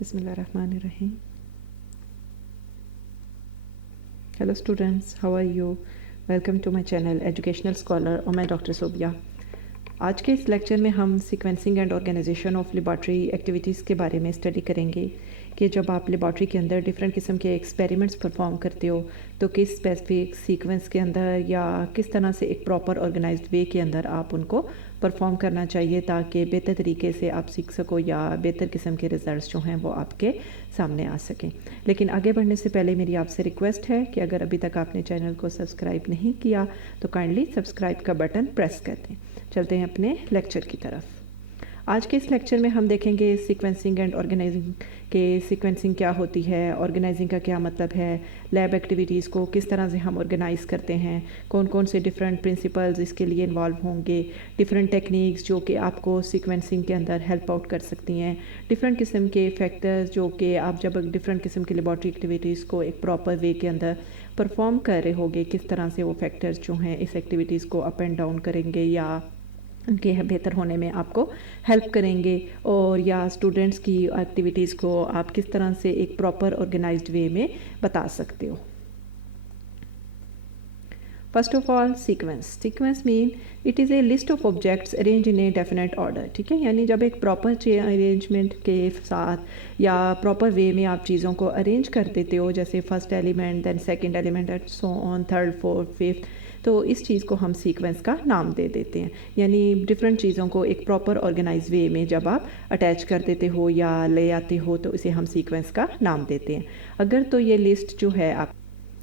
बिस्मिल्लाहिर्रहमानिर्रहीम। Hello students, how are you? Welcome to my channel educational scholar और मैं doctor Sobia. आज के इस लेक्चर में हम sequencing and organisation of laboratory activities के बारे में स्टडी करेंगे कि जब आप लेबॉर्ट्री के अंदर डिफरेंट किस्म के एक्सपेरिमेंट्स परफॉर्म करते हो तो किस स्पेसिफिक सीक्वेंस के अंदर या किस तरह से एक प्रॉपर ऑर्गेनाइज्ड वे के अंदर आप उनको परफॉर्म करना चाहिए ताकि बेहतर तरीके से आप सीख सको या बेहतर किस्म के रिज़ल्ट्स जो हैं वो आपके सामने आ सकें। लेकिन आगे बढ़ने से पहले मेरी आपसे रिक्वेस्ट है कि अगर अभी तक आपने चैनल को सब्सक्राइब नहीं किया तो काइंडली सब्सक्राइब का बटन प्रेस कर दें। चलते हैं अपने लेक्चर की तरफ। आज के इस लेक्चर में हम देखेंगे सीक्वेंसिंग एंड ऑर्गेनाइजिंग के सीक्वेंसिंग क्या होती है, ऑर्गेनाइजिंग का क्या मतलब है, लैब एक्टिविटीज़ को किस तरह से हम ऑर्गेनाइज़ करते हैं, कौन कौन से डिफरेंट प्रिंसिपल्स इसके लिए इन्वॉल्व होंगे, डिफरेंट टेक्निक्स जो कि आपको सीक्वेंसिंग के अंदर हेल्प आउट कर सकती हैं, डिफरेंट किस्म के फैक्टर्स जो कि आप जब डिफरेंट किस्म की लेबॉर्ट्री एक्टिविटीज़ को एक प्रॉपर वे के अंदर परफॉर्म कर रहे होगे किस तरह से वो फैक्टर्स जो हैं इस एक्टिविटीज़ को अप एंड डाउन करेंगे या उनके बेहतर होने में आपको हेल्प करेंगे, और या स्टूडेंट्स की एक्टिविटीज़ को आप किस तरह से एक प्रॉपर ऑर्गेनाइज्ड वे में बता सकते हो। First of all sequence mean it is a list of objects arrange in a definite order. ठीक है, यानी जब एक प्रॉपर अरेंजमेंट के साथ या प्रॉपर वे में आप चीज़ों को अरेंज कर देते हो, जैसे first element then second element and so on, third fourth fifth, तो इस चीज़ को हम सीक्वेंस का नाम दे देते हैं। यानी डिफरेंट चीज़ों को एक प्रॉपर ऑर्गेनाइज वे में जब आप अटैच कर देते हो या ले आते हो तो इसे हम सीक्वेंस का नाम देते हैं। अगर तो ये लिस्ट जो है आप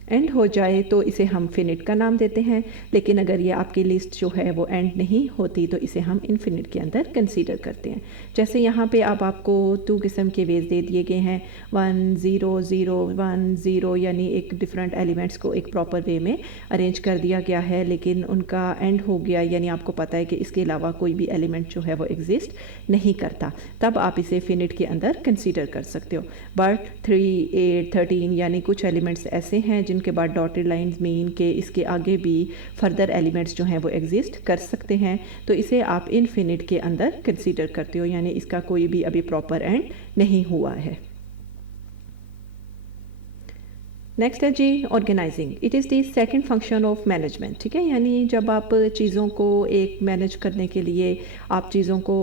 एंड हो जाए तो इसे हम फिनिट का नाम देते हैं, लेकिन अगर ये आपकी लिस्ट जो है वो एंड नहीं होती तो इसे हम इनफिनिट के अंदर कंसीडर करते हैं। जैसे यहाँ पे अब आपको 2 किस्म के वेज दे दिए गए हैं, 1 0 0 1 0, यानी एक डिफरेंट एलिमेंट्स को एक प्रॉपर वे में अरेंज कर दिया गया है लेकिन उनका एंड हो गया, यानी आपको पता है कि इसके अलावा कोई भी एलिमेंट जो है वो एग्जिस्ट नहीं करता, तब आप इसे फिनिट के अंदर कंसीडर कर सकते हो। बट 3 8 13 यानी कुछ एलिमेंट्स ऐसे हैं जिनके बाद डॉटेड लाइंस मीन के इसके आगे भी फर्दर एलिमेंट्स जो हैं वो एग्जिस्ट कर सकते हैं, तो इसे आप इनफिनिट के अंदर कंसीडर करते हो, यानी इसका कोई भी अभी प्रॉपर एंड नहीं हुआ है। नेक्स्ट है जी organising. It is the second function of management. ठीक है, यानी जब आप चीज़ों को एक मैनेज करने के लिए आप चीज़ों को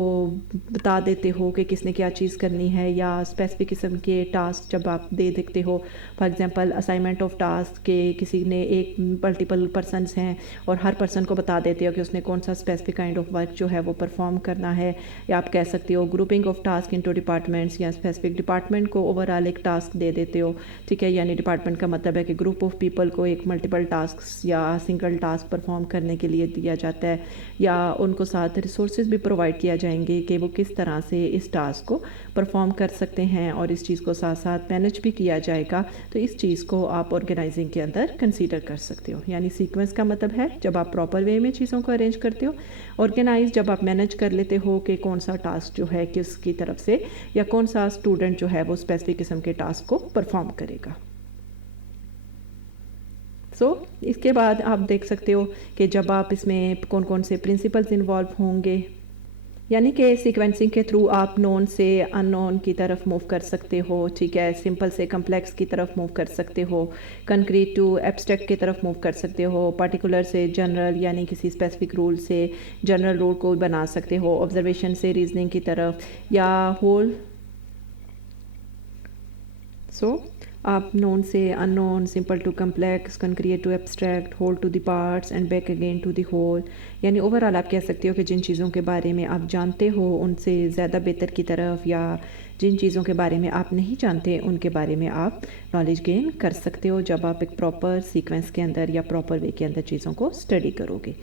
बता देते हो कि किसने क्या चीज़ करनी है, या स्पेसिफिक किस्म के टास्क जब आप दे देखते हो, for example assignment of task के किसी ने एक मल्टीपल पर्सनस हैं और हर पर्सन को बता देते हो कि उसने कौन सा स्पेसिफिक काइंड ऑफ वर्क जो है वो परफॉर्म करना है, या आप कह सकते हो grouping of task into departments, या स्पेसिफिक डिपार्टमेंट को ओवरऑल एक टास्क दे देते हो। ठीक है, यानी डिपार्टमेंट का मतलब है कि ग्रुप ऑफ पीपल को एक मल्टीपल टास्क्स या सिंगल टास्क परफॉर्म करने के लिए दिया जाता है, या उनको साथ रिसोर्सेज भी प्रोवाइड किया जाएंगे कि वो किस तरह से इस टास्क को परफॉर्म कर सकते हैं, और इस चीज़ को साथ साथ मैनेज भी किया जाएगा, तो इस चीज़ को आप ऑर्गेनाइजिंग के अंदर कंसीडर कर सकते हो। यानी सीक्वेंस का मतलब है जब आप प्रॉपर वे में चीज़ों को अरेंज करते हो, ऑर्गेनाइज जब आप मैनेज कर लेते हो कि कौन सा टास्क जो है किसकी तरफ से या कौन सा स्टूडेंट जो है वो स्पेसिफिक किस्म के टास्क को परफॉर्म करेगा। इसके बाद आप देख सकते हो कि जब आप इसमें कौन कौन से प्रिंसिपल्स इन्वॉल्व होंगे, यानी कि सीक्वेंसिंग के थ्रू आप नोन से अननोन की तरफ मूव कर सकते हो। ठीक है, सिंपल से कम्प्लेक्स की तरफ मूव कर सकते हो, कंक्रीट टू एब्स्ट्रैक्ट की तरफ मूव कर सकते हो, पर्टिकुलर से जनरल यानी किसी स्पेसिफिक रूल से जनरल रूल को बना सकते हो, ऑब्जर्वेशन से रीजनिंग की तरफ, या होल आप नोन से unknown, simple to complex, concrete to abstract, whole to the parts and back again to the whole, यानी ओवरऑल आप कह सकते हो कि जिन चीज़ों के बारे में आप जानते हो उनसे ज़्यादा बेहतर की तरफ, या जिन चीज़ों के बारे में आप नहीं जानते उनके बारे में आप नॉलेज गेन कर सकते हो जब आप एक प्रॉपर सीक्वेंस के अंदर या प्रॉपर वे के अंदर चीज़ों को स्टडी करोगे।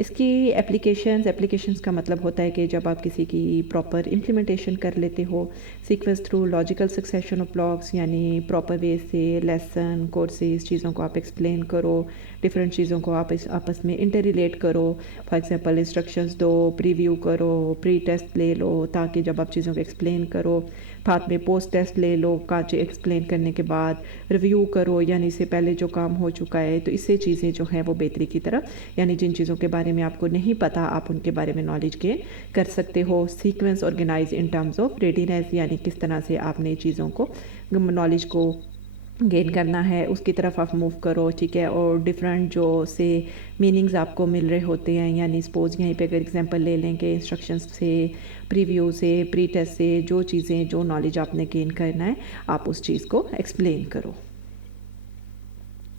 इसकी एप्लीकेशंस का मतलब होता है कि जब आप किसी की प्रॉपर इम्प्लीमेंटेशन कर लेते हो sequence through logical succession of blocks, यानी प्रॉपर वे से लेसन कोर्सेज चीज़ों को आप एक्सप्लेन करो, डिफरेंट चीज़ों को आप आपस में इंटर रिलेट करो। फॉर एग्जांपल इंस्ट्रक्शंस दो, प्रीव्यू करो, प्री टेस्ट ले लो ताकि जब आप चीज़ों को एक्सप्लेन करो, बाद में पोस्ट टेस्ट ले लो, काचे एक्सप्लेन करने के बाद रिव्यू करो, यानी इससे पहले जो काम हो चुका है, तो इससे चीज़ें जो हैं वो बेहतरी की तरफ, यानी जिन चीज़ों के बारे में आपको नहीं पता आप उनके बारे में नॉलेज गेन कर सकते हो। Sequence organise in terms of readiness, यानी किस तरह से आपने चीज़ों को, नॉलेज को गेन करना है उसकी तरफ आप मूव करो, ठीक है। और डिफरेंट जो से मीनिंग्स आपको मिल रहे होते हैं, यानी सपोज यहीं पे अगर एग्जांपल ले लें कि इंस्ट्रक्शंस से, प्रीव्यू से, प्री टेस्ट से जो चीज़ें, जो नॉलेज आपने गेन करना है आप उस चीज़ को एक्सप्लेन करो।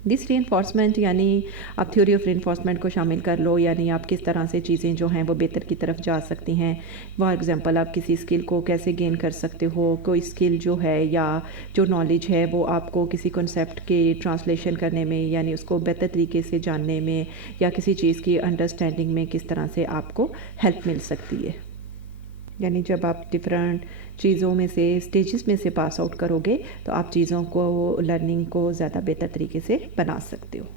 दिस रीइंफोर्समेंट, यानी आप थ्योरी ऑफ रीइंफोर्समेंट को शामिल कर लो, यानी आप किस तरह से चीज़ें जो हैं वो बेहतर की तरफ जा सकती हैं। फॉर एग्जांपल आप किसी स्किल को कैसे गेन कर सकते हो, कोई स्किल जो है या जो नॉलेज है वो आपको किसी कॉन्सेप्ट के ट्रांसलेशन करने में, यानी उसको बेहतर तरीके से जानने में या किसी चीज़ की अंडरस्टैंडिंग में किस तरह से आपको हेल्प मिल सकती है। यानी जब आप डिफरेंट चीज़ों में से, स्टेजेस में से पास आउट करोगे तो आप चीज़ों को, लर्निंग को ज़्यादा बेहतर तरीके से बना सकते हो।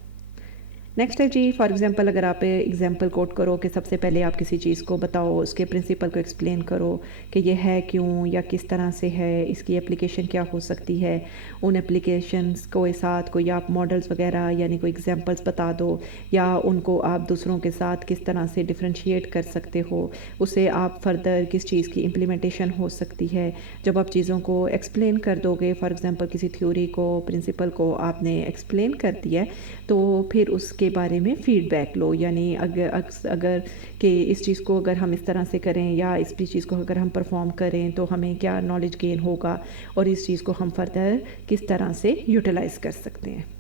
नेक्स्ट है जी, फॉर एग्जांपल अगर आप एग्जांपल कोट करो कि सबसे पहले आप किसी चीज़ को बताओ, उसके प्रिंसिपल को एक्सप्लेन करो कि ये है क्यों या किस तरह से है, इसकी एप्लीकेशन क्या हो सकती है। उन एप्लीकेशंस को साथ कोई आप मॉडल्स वगैरह यानी कोई एग्जांपल्स बता दो, या उनको आप दूसरों के साथ किस तरह से डिफ्रेंशिएट कर सकते हो, उसे आप फर्दर किस चीज़ की इम्प्लीमेंटेशन हो सकती है। जब आप चीज़ों को एक्सप्लेन कर दोगे, फॉर एग्जांपल किसी थ्योरी को, प्रिंसिपल को आपने एक्सप्लेन कर दिया है, तो फिर उसके बारे में फ़ीडबैक लो, यानी अगर कि इस चीज़ को अगर हम इस तरह से करें या इस चीज़ को अगर हम परफॉर्म करें तो हमें क्या नॉलेज गेन होगा और इस चीज़ को हम फर्दर किस तरह से यूटिलाइज़ कर सकते हैं।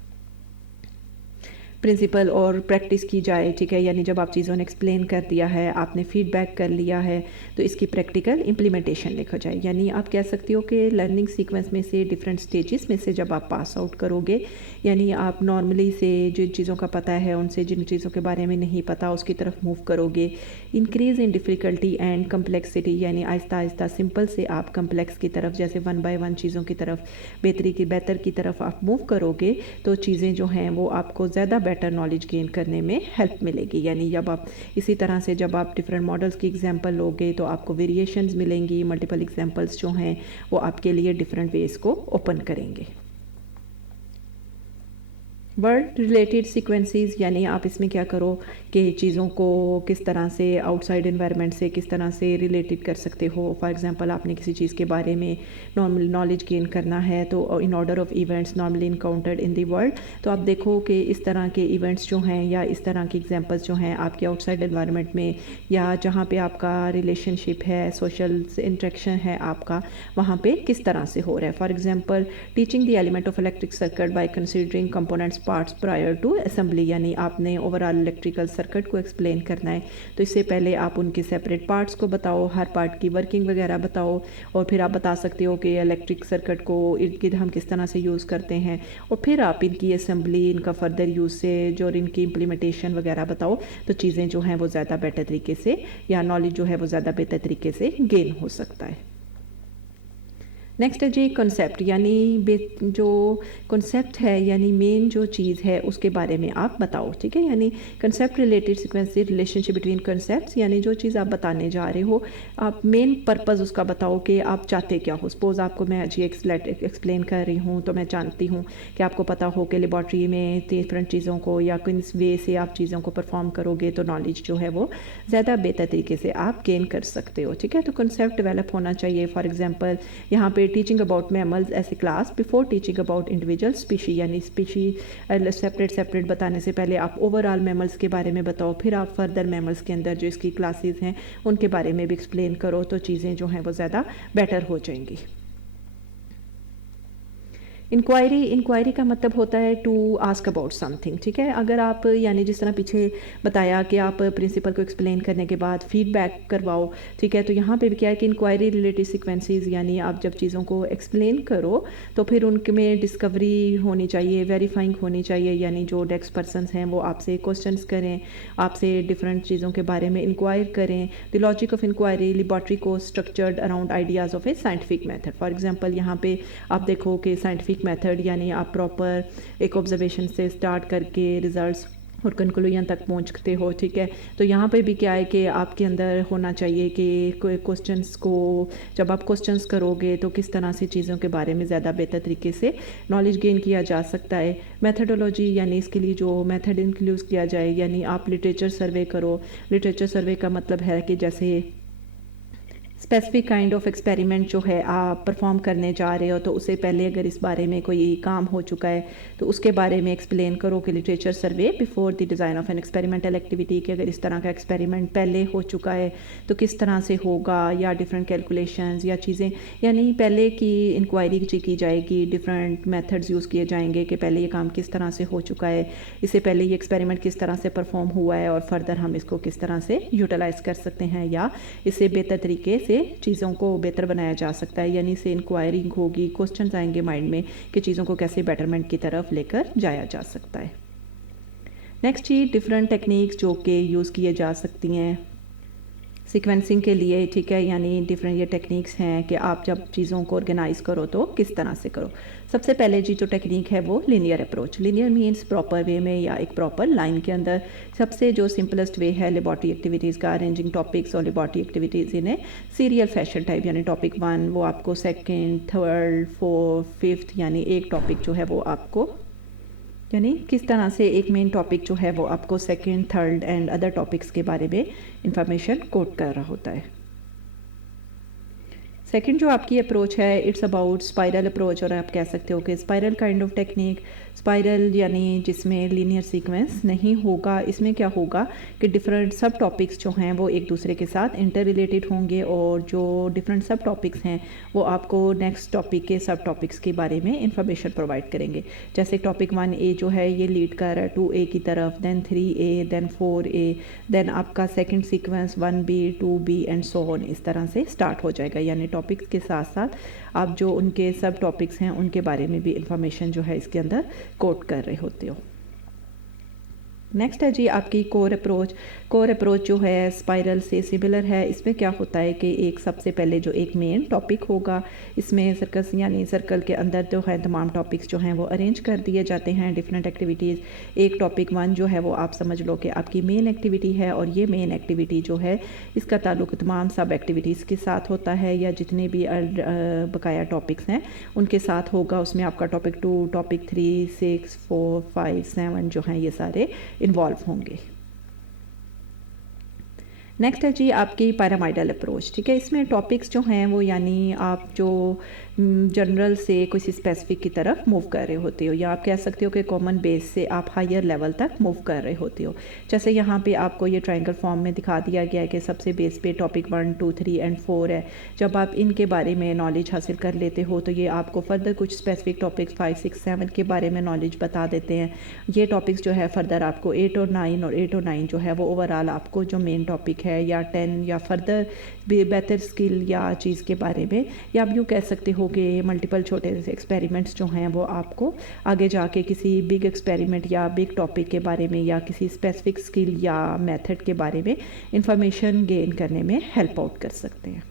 प्रिंसिपल और प्रैक्टिस की जाए, ठीक है। यानी जब आप चीज़ों ने एक्सप्लेन कर दिया है, आपने फीडबैक कर लिया है, तो इसकी प्रैक्टिकल इम्प्लीमेंटेशन लिखा जाए। यानी आप कह सकते हो कि लर्निंग सीक्वेंस में से, डिफरेंट स्टेजेस में से जब आप पास आउट करोगे, यानी आप नॉर्मली से जिन चीज़ों का पता है उनसे जिन चीज़ों के बारे में नहीं पता उसकी तरफ मूव करोगे। Increase in difficulty and complexity, यानी आहिस्ता आहिस्ता सिंपल से आप कम्प्लेक्स की तरफ, जैसे वन बाय वन चीज़ों की तरफ, बेहतर की तरफ आप मूव करोगे, तो चीज़ें जो हैं वो आपको ज़्यादा बेटर नॉलेज गेन करने में हेल्प मिलेगी। यानी जब आप इसी तरह से जब आप डिफरेंट मॉडल्स की एग्जांपल लोगे तो आपको वेरिएशंस मिलेंगी, मल्टीपल एग्जांपल्स जो हैं वो आपके लिए डिफरेंट वेज को ओपन करेंगे। वर्ड रिलेटेड सीक्वेंसेस, यानी आप इसमें क्या करो कि चीज़ों को किस तरह से आउटसाइड एनवायरनमेंट से किस तरह से रिलेटेड कर सकते हो। फॉर एग्जांपल आपने किसी चीज़ के बारे में नॉर्मल नॉलेज गेन करना है, तो in order of events normally encountered in the world, तो आप देखो कि इस तरह के इवेंट्स जो हैं या इस तरह के एग्जांपल्स जो हैं आपके आउटसाइड एनवायरनमेंट में या जहाँ पे आपका रिलेशनशिप है, सोशल इंटरेक्शन है आपका, वहाँ पे किस तरह से हो रहा है। For example teaching the element of electric circuit by considering components parts prior to assembly, यानी आपने ओवरऑल इलेक्ट्रिकल सर्किट को एक्सप्लेन करना है, तो इससे पहले आप उनके सेपरेट पार्ट्स को बताओ, हर पार्ट की वर्किंग वगैरह बताओ, और फिर आप बता सकते हो कि इलेक्ट्रिक सर्किट को इर्द गिर्द हम किस तरह से यूज़ करते हैं, और फिर आप इनकी असेंबली, इनका फर्दर यूसेज और इनकी इम्प्लीमेंटेशन वगैरह बताओ, तो चीज़ें जो हैं वो ज़्यादा बेटर तरीके से, या नॉलेज जो है वो ज़्यादा बेहतर तरीके से गेन हो सकता है। नेक्स्ट है जी कॉन्सेप्ट, यानी जो कॉन्सेप्ट है यानी मेन जो चीज़ है उसके बारे में आप बताओ, ठीक है। यानी concept related sequence, relationship between concepts, यानी जो चीज़ आप बताने जा रहे हो आप मेन पर्पज़ उसका बताओ कि आप चाहते क्या हो। सपोज़ आपको मैं जी एक्सप्लेन कर रही हूँ, तो मैं जानती हूँ कि आपको पता हो कि लेबॉर्ट्री में डिफरेंट चीज़ों को या किस वे से आप चीज़ों को परफॉर्म करोगे तो नॉलेज जो है वो ज़्यादा बेहतर तरीके से आप गेन कर सकते हो, ठीक है। तो कॉन्सेप्ट डेवलप होना चाहिए। फॉर एग्जाम्पल यहाँ पे teaching about mammals as a class before teaching about individual species, यानी स्पीशी सेपरेट बताने से पहले आप ओवरऑल मैमल्स के बारे में बताओ, फिर आप फर्दर मैमल्स के अंदर जो इसकी क्लासेस हैं उनके बारे में भी एक्सप्लेन करो, तो चीज़ें जो हैं वो ज़्यादा बेटर हो जाएंगी। इंक्वायरी का मतलब होता है टू आस्क अबाउट समथिंग, ठीक है। अगर आप यानी जिस तरह पीछे बताया कि आप प्रिंसिपल को एक्सप्लेन करने के बाद फीडबैक करवाओ, ठीक है, तो यहाँ पे भी क्या है कि इंक्वायरी रिलेटेड सीक्वेंसेस, यानी आप जब चीज़ों को एक्सप्लेन करो तो फिर उनके में डिस्कवरी होनी चाहिए, वेरीफाइंग होनी चाहिए, यानी जो डेस्क पर्सनस हैं वो आपसे क्वेश्चंस करें, आपसे डिफरेंट चीज़ों के बारे में इंक्वायर करें। The logic of inquiry laboratory को structured around ideas of a scientific method. For example यहाँ पे आप देखो कि साइंटिफिक साइंटिफिक मेथड, यानी आप प्रॉपर एक ऑब्जर्वेशन से स्टार्ट करके रिजल्ट्स और कंक्लूजन तक पहुंचते हो, ठीक है। तो यहाँ पे भी क्या है कि आपके अंदर होना चाहिए कि कोई क्वेश्चंस को, जब आप क्वेश्चंस करोगे तो किस तरह से चीज़ों के बारे में ज़्यादा बेहतर तरीके से नॉलेज गेन किया जा सकता है। मेथडोलॉजी, यानी इसके लिए जो मेथड इंक्लूड किया जाए, यानी आप लिटरेचर सर्वे करो। लिटरेचर सर्वे का मतलब है कि जैसे स्पेसिफिक काइंड ऑफ एक्सपेरिमेंट जो है आप परफॉर्म करने जा रहे हो, तो उससे पहले अगर इस बारे में कोई काम हो चुका है तो उसके बारे में एक्सप्लेन करो कि literature survey before the design of an experimental activity, कि अगर इस तरह का एक्सपेरिमेंट पहले हो चुका है तो किस तरह से होगा, या डिफरेंट कैलकुलेशंस या चीज़ें, यानी पहले की इंक्वायरी की जाएगी, डिफरेंट मेथड्स यूज़ किए जाएंगे कि पहले ये काम किस तरह से हो चुका है, इससे पहले ये एक्सपेरिमेंट किस तरह से परफॉर्म हुआ है और फर्दर हम इसको किस तरह से यूटिलाइज़ कर सकते हैं या इससे बेहतर तरीके से चीज़ों को बेहतर बनाया जा सकता है। यानी से इंक्वायरी होगी, क्वेश्चन आएंगे माइंड में कि चीज़ों को कैसे बेटरमेंट की तरफ लेकर जाया जा सकता है। नेक्स्ट चीज़, डिफरेंट टेक्निक्स जो कि यूज़ किए जा सकती हैं सीक्वेंसिंग के लिए, ठीक है। यानी डिफरेंट ये टेक्निक्स हैं कि आप जब चीज़ों को ऑर्गेनाइज करो तो किस तरह से करो। सबसे पहले जी जो टेक्निक है वो linear approach. Linear means proper way में या एक प्रॉपर लाइन के अंदर। सबसे जो सिंपलेस्ट वे है लेबॉर्ट्री एक्टिविटीज़ का, अरेंजिंग टॉपिक्स और लेबॉर्ट्री एक्टिविटीज़ इन्हें सीरियल फैशन टाइप, यानी टॉपिक 1 वो आपको सेकेंड, थर्ड, फोर्थ, फिफ्थ, यानी एक टॉपिक जो है वो आपको, यानी किस तरह से एक मेन टॉपिक जो है वो आपको second, third and other topics के बारे में इंफॉर्मेशन कोट कर रहा होता है। सेकंड जो आपकी अप्रोच है, इट्स अबाउट स्पाइरल अप्रोच, और आप कह सकते हो कि spiral kind of technique. Spiral यानी जिसमें लीनियर सीक्वेंस नहीं होगा। इसमें क्या होगा कि डिफरेंट सब टॉपिक्स जो हैं वो एक दूसरे के साथ इंटर रिलेटेड होंगे, और जो डिफरेंट सब टॉपिक्स हैं वो आपको नेक्स्ट टॉपिक के सब टॉपिक्स के बारे में इंफॉर्मेशन प्रोवाइड करेंगे। जैसे टॉपिक 1A जो है ये लीड कर रहा है 2A की तरफ, then 3A, then 4A, then आपका second sequence 1B, 2B and so on, इस तरह से स्टार्ट हो जाएगा। यानी टॉपिक्स के साथ साथ आप जो उनके सब टॉपिक्स हैं उनके बारे में भी इंफॉर्मेशन जो है इसके अंदर कोट कर रहे होते हो। नेक्स्ट है जी आपकी कोर अप्रोच। कोर अप्रोच जो है स्पाइरल से सिमिलर है। इसमें क्या होता है कि एक सबसे पहले जो एक मेन टॉपिक होगा, इसमें सर्कस यानी सर्कल के अंदर जो है तमाम टॉपिक्स जो हैं वो अरेंज कर दिए जाते हैं, डिफरेंट एक्टिविटीज़। एक टॉपिक 1 जो है वो आप समझ लो कि आपकी मेन एक्टिविटी है, और ये मेन एक्टिविटी जो है इसका ताल्लुक तमाम सब एक्टिविटीज़ के साथ होता है, या जितने भी बकाया टॉपिक्स हैं उनके साथ होगा। उसमें आपका टॉपिक 2, टॉपिक 3, 6, 4, 5, 7 जो हैं ये सारे इन्वॉल्व होंगे। नेक्स्ट है जी आपकी पैरामाइडल अप्रोच, ठीक है। इसमें टॉपिक्स जो हैं वो यानी आप जो जनरल से किसी स्पेसिफिक की तरफ मूव कर रहे होते हो, या आप कह सकते हो कि कॉमन बेस से आप हायर लेवल तक मूव कर रहे होते हो। जैसे यहाँ पे आपको ये ट्रायंगल फॉर्म में दिखा दिया गया है कि सबसे बेस पे टॉपिक 1, 2, 3 एंड 4 है। जब आप इनके बारे में नॉलेज हासिल कर लेते हो तो ये आपको फर्दर कुछ स्पेसिफिक टॉपिक्स 5, 6, 7 के बारे में नॉलेज बता देते हैं। ये टॉपिक्स जो है फर्दर आपको 8 और 9, और 8 और 9 जो है वो ओवरऑल आपको जो मेन टॉपिक है, या 10 या फर्दर बेहतर स्किल या चीज़ के बारे में, या आप यूँ कह सकते हो कि मल्टीपल छोटे से एक्सपेरिमेंट्स जो हैं वो आपको आगे जाके किसी बिग एक्सपेरिमेंट या बिग टॉपिक के बारे में या किसी स्पेसिफिक स्किल या मेथड के बारे में इंफॉर्मेशन गेन करने में हेल्प आउट कर सकते हैं।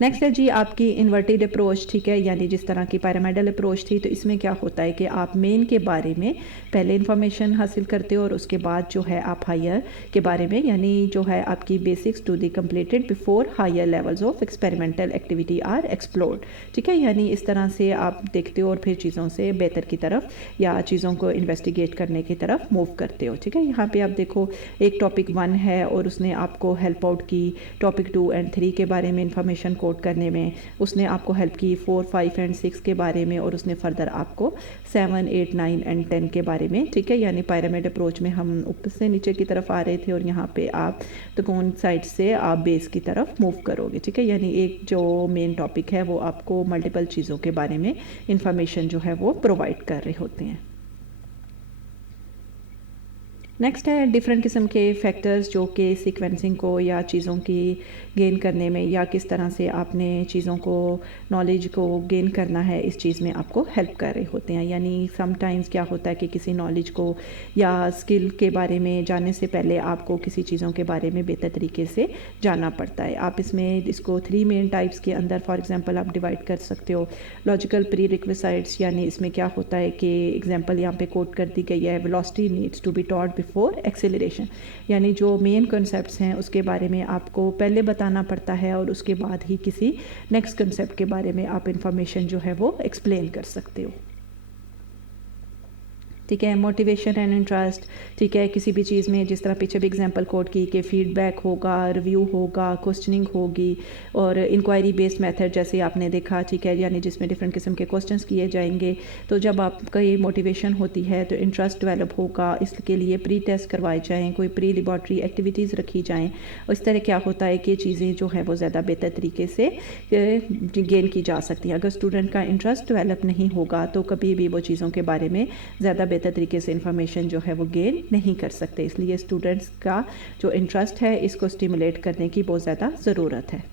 नेक्स्ट है जी आपकी इन्वर्टेड अप्रोच, ठीक है। यानी जिस तरह की पैरामिडल अप्रोच थी, तो इसमें क्या होता है कि आप मेन के बारे में पहले इंफॉर्मेशन हासिल करते हो, और उसके बाद जो है आप हायर के बारे में, यानी जो है आपकी basics to the completed before higher levels of experimental activity are explored, ठीक है। यानी इस तरह से आप देखते हो और फिर चीज़ों से बेहतर की तरफ या चीज़ों को इन्वेस्टिगेट करने की तरफ मूव करते हो, ठीक है। यहाँ पे आप देखो एक टॉपिक 1 है और उसने आपको हेल्प आउट की टॉपिक 2 एंड 3 के बारे में इंफॉर्मेशन कोट करने में, उसने आपको हेल्प की 4, 5 एंड 6 के बारे में, और उसने फर्दर आपको 7, 8, 9 एंड 10 के बारे में, ठीक है। यानी पिरामिड अप्रोच में हम ऊपर से नीचे की तरफ आ रहे थे, और यहाँ पे आप तो कौन साइड से आप बेस की तरफ मूव करोगे, ठीक है। यानी एक जो मेन टॉपिक है वो आपको मल्टीपल चीज़ों के बारे में इंफॉर्मेशन जो है वो प्रोवाइड कर रहे होते हैं। नेक्स्ट है डिफरेंट किस्म के फैक्टर्स जो कि सीक्वेंसिंग को या चीज़ों की गेन करने में या किस तरह से आपने चीज़ों को नॉलेज को गेन करना है इस चीज़ में आपको हेल्प कर रहे होते हैं। यानी समटाइम्स क्या होता है कि किसी नॉलेज को या स्किल के बारे में जानने से पहले आपको किसी चीज़ों के बारे में बेहतर तरीके से जानना पड़ता है। आप इसमें इसको 3 मेन टाइप्स के अंदर फॉर एग्जांपल आप डिवाइड कर सकते हो। लॉजिकल प्री रिक्विसाइट्स, यानी इसमें क्या होता है कि एग्जांपल यहाँ पे कोट कर दी गई है, velocity needs to be taught before acceleration, यानी जो मेन कॉन्सेप्ट्स हैं उसके बारे में आपको पहले बताना पड़ता है और उसके बाद ही किसी नेक्स्ट कॉन्सेप्ट के बारे में आप इंफॉर्मेशन जो है वो एक्सप्लेन कर सकते हो। ठीक है, मोटिवेशन एंड इंटरेस्ट, ठीक है, किसी भी चीज़ में जिस तरह पीछे भी एग्जांपल कोड की कि फीडबैक होगा, रिव्यू होगा, क्वेश्चनिंग होगी और इंक्वायरी बेस्ड मेथड जैसे आपने देखा, ठीक है, यानी जिसमें डिफरेंट किस्म के क्वेश्चंस किए जाएंगे। तो जब आपका ये मोटिवेशन होती है तो इंटरेस्ट डेवलप होगा, इसके लिए प्री टेस्ट करवाए जाएँ, कोई प्री लेबॉर्ट्री एक्टिविटीज़ रखी जाएँ। इस तरह क्या होता है कि चीज़ें जो है वो ज़्यादा बेहतर तरीके से गेन की जा सकती हैं। अगर स्टूडेंट का इंटरेस्ट डेवलप नहीं होगा तो कभी भी वो चीज़ों के बारे में ज़्यादा बेहतर तरीके से इंफॉर्मेशन जो है वो गेन नहीं कर सकते। इसलिए स्टूडेंट्स का जो इंटरेस्ट है इसको स्टिमुलेट करने की बहुत ज़्यादा ज़रूरत है।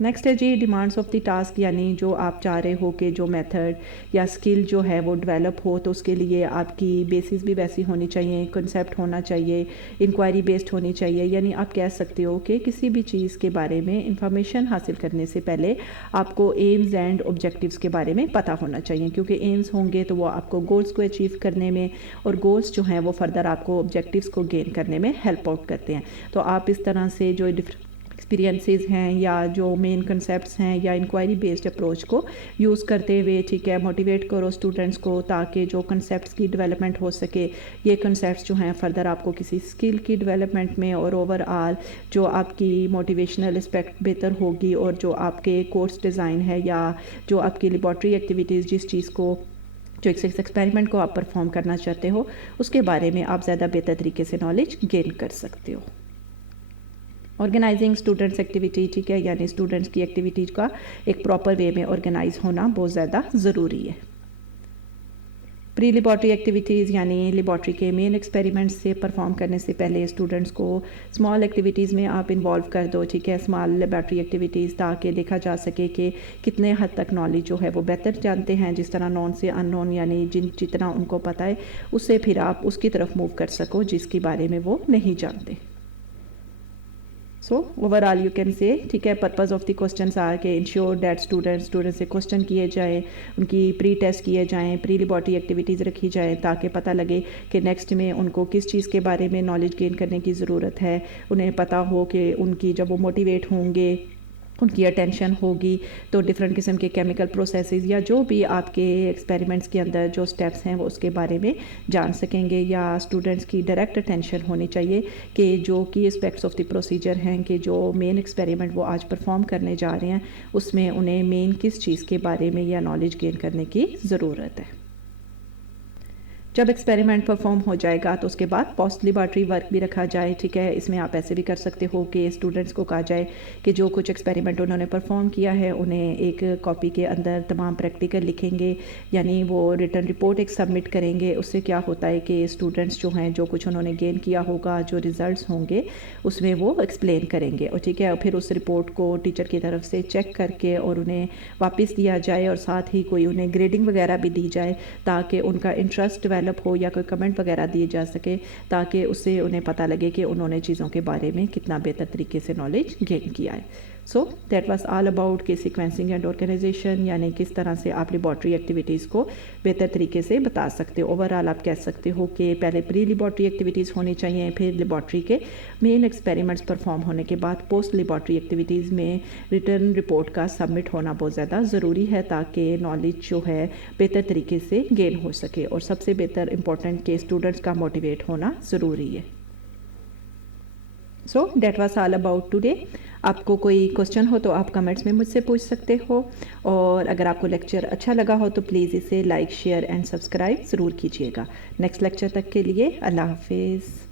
नेक्स्ट है जी डिमांड्स ऑफ द टास्क, यानी जो आप चाह रहे हो कि जो मेथड या स्किल जो है वो डेवलप हो तो उसके लिए आपकी बेसिस भी वैसी होनी चाहिए, कंसेप्ट होना चाहिए, इंक्वायरी बेस्ड होनी चाहिए। यानी आप कह सकते हो कि किसी भी चीज़ के बारे में इंफॉर्मेशन हासिल करने से पहले आपको एम्स एंड ऑब्जेक्टिव्स के बारे में पता होना चाहिए, क्योंकि एम्स होंगे तो वो आपको गोल्स को अचीव करने में और गोल्स जो हैं वो फर्दर आपको ऑब्जेक्टिव्स को गेन करने में हेल्प आउट करते हैं। तो आप इस तरह से जो एक्सपीरियंसेस हैं या जो मेन कंसेप्ट्स हैं या इंक्वायरी बेस्ड अप्रोच को यूज़ करते हुए, ठीक है, मोटिवेट करो स्टूडेंट्स को ताकि जो कंसेप्ट्स की डेवलपमेंट हो सके। ये कंसेप्ट्स जो हैं फर्दर आपको किसी स्किल की डेवलपमेंट में और ओवरऑल जो आपकी मोटिवेशनल एस्पेक्ट बेहतर होगी और जो आपके कोर्स डिज़ाइन है या जो आपकी लेबॉर्ट्री एक्टिविटीज़ जिस चीज़ को जो एक एक्सपेरिमेंट को आप परफॉर्म करना चाहते हो उसके बारे में आप ज़्यादा बेहतर तरीके से नॉलेज गेन कर सकते हो। ऑर्गेनाइजिंग स्टूडेंट्स एक्टिविटी, ठीक है, यानी स्टूडेंट्स की एक्टिविटीज का एक प्रॉपर वे में ऑर्गेनाइज होना बहुत ज़्यादा ज़रूरी है। प्री लेबॉर्ट्री एक्टिविटीज़, यानी लेबॉर्ट्री के मेन एक्सपेरिमेंट्स से परफॉर्म करने से पहले स्टूडेंट्स को स्मॉल एक्टिविटीज़ में आप इन्वॉल्व कर दो, ठीक है, स्मॉल लेबॉर्ट्री एक्टिविटीज़, ताकि देखा जा सके कि कितने हद तक नॉलेज जो है वो बेहतर जानते हैं। जिस तरह नॉन से अननोन, यानी जितना उनको पता है उससे फिर आप उसकी तरफ मूव कर सको जिसके बारे में वो नहीं जानते। सो ओवरऑल यू कैन से, ठीक है, purpose of the questions are के इंश्योर दैट स्टूडेंट्स से क्वेश्चन किए जाएँ, उनकी प्री टेस्ट किए जाएँ, प्री लेबॉर्ट्री एक्टिविटीज़ रखी जाएँ ताकि पता लगे कि नेक्स्ट में उनको किस चीज़ के बारे में नॉलेज गेन करने की ज़रूरत है। उन्हें पता हो कि उनकी जब वो मोटिवेट होंगे, उनकी अटेंशन होगी तो डिफरेंट किस्म के केमिकल प्रोसेसेस या जो भी आपके एक्सपेरिमेंट्स के अंदर जो स्टेप्स हैं वो उसके बारे में जान सकेंगे। या स्टूडेंट्स की डायरेक्ट अटेंशन होनी चाहिए कि जो की एस्पेक्ट्स ऑफ द प्रोसीजर हैं कि जो मेन एक्सपेरिमेंट वो आज परफॉर्म करने जा रहे हैं उसमें उन्हें मेन किस चीज़ के बारे में या नॉलेज गेन करने की ज़रूरत है। जब एक्सपेरिमेंट परफॉर्म हो जाएगा तो उसके बाद पोस्ट लेबॉर्ट्री वर्क भी रखा जाए, ठीक है। इसमें आप ऐसे भी कर सकते हो कि स्टूडेंट्स को कहा जाए कि जो कुछ एक्सपेरिमेंट उन्होंने परफॉर्म किया है उन्हें एक कॉपी के अंदर तमाम प्रैक्टिकल लिखेंगे, यानी वो रिटर्न रिपोर्ट एक सबमिट करेंगे। उससे क्या होता है कि स्टूडेंट्स जो हैं जो कुछ उन्होंने गेन किया होगा, जो रिजल्ट्स होंगे उसमें वो एक्सप्लेन करेंगे और ठीक है, और फिर उस रिपोर्ट को टीचर की तरफ से चेक करके और उन्हें वापस दिया जाए और साथ ही कोई उन्हें ग्रेडिंग वगैरह भी दी जाए ताकि उनका इंटरेस्ट हो या कोई कमेंट वगैरह दिए जा सके ताकि उससे उन्हें पता लगे कि उन्होंने चीज़ों के बारे में कितना बेहतर तरीके से नॉलेज गेन किया है। So that was all about के सीक्वेंसिंग एंड ऑर्गेनाइजेशन, यानी किस तरह से आप लेबॉर्ट्री एक्टिविटीज़ को बेहतर तरीके से बता सकते हो। ओवरऑल आप कह सकते हो कि पहले प्री लेबॉर्ट्री एक्टिविटीज़ होनी चाहिए, फिर लेबॉर्ट्री के मेन एक्सपेरिमेंट्स परफॉर्म होने के बाद पोस्ट लेबॉर्ट्री एक्टिविटीज़ में रिटर्न रिपोर्ट का सबमिट होना बहुत ज़्यादा ज़रूरी है ताकि नॉलेज जो है बेहतर तरीके से गेन हो सके। और सबसे बेहतर इंपॉर्टेंट के स्टूडेंट्स का मोटिवेट होना ज़रूरी है। So that was all about today. आपको कोई क्वेश्चन हो तो आप कमेंट्स में मुझसे पूछ सकते हो और अगर आपको लेक्चर अच्छा लगा हो तो प्लीज़ इसे लाइक, शेयर एंड सब्सक्राइब ज़रूर कीजिएगा। नेक्स्ट लेक्चर तक के लिए अल्लाह हाफिज़।